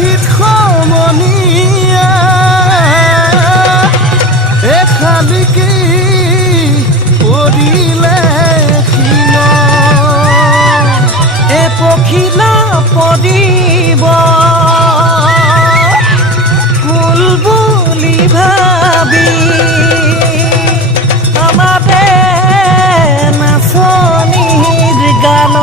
চিঠিত সমনীয়া এখালিকি পৰিলে শিল এ পখিলা পৰিব কুল বুলি ভাবি আমাৰে নাচনিৰ গান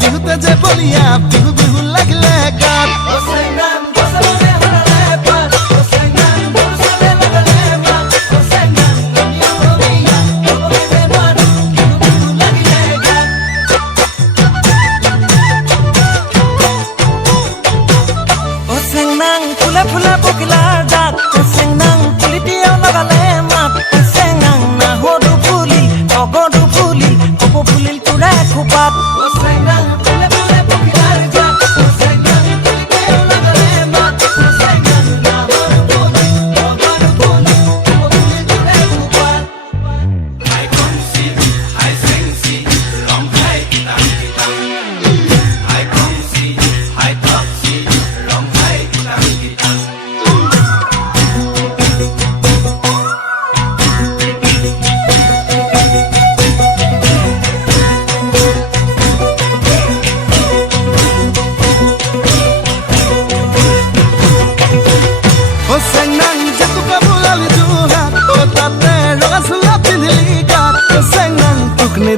বিহুতে যে বলিয়া বিহু বিহু লাগিলে গাত ফুলে ফুলে পখিলাৰ জাত চেংনাং পুলি দিয়াও লগালে মাত চেংনাং নাহৰো ফুলিল টগৰো ফুলিল কপৌ ফুলিল তোৰে খোপাত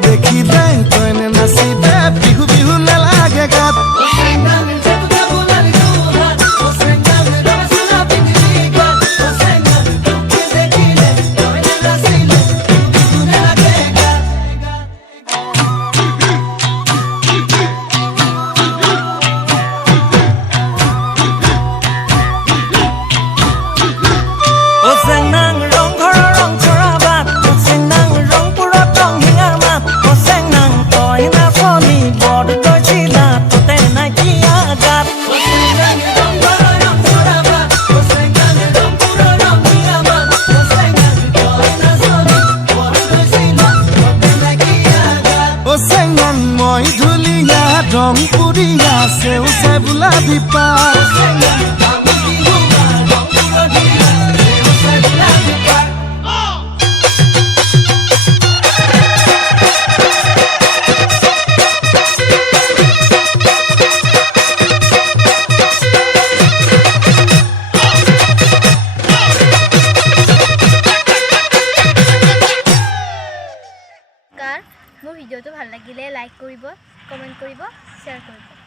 দেখিলে তইনে নাচিবে বিহু বিহু নেলাগে গাত মই ধুলিয়া ৰং পুৰিয়া সেউজে বোলাবি পা মোৰ ভিডিঅ'টো ভাল লাগিলে লাইক কৰিব, কমেণ্ট কৰিব, শ্বেয়াৰ কৰিব।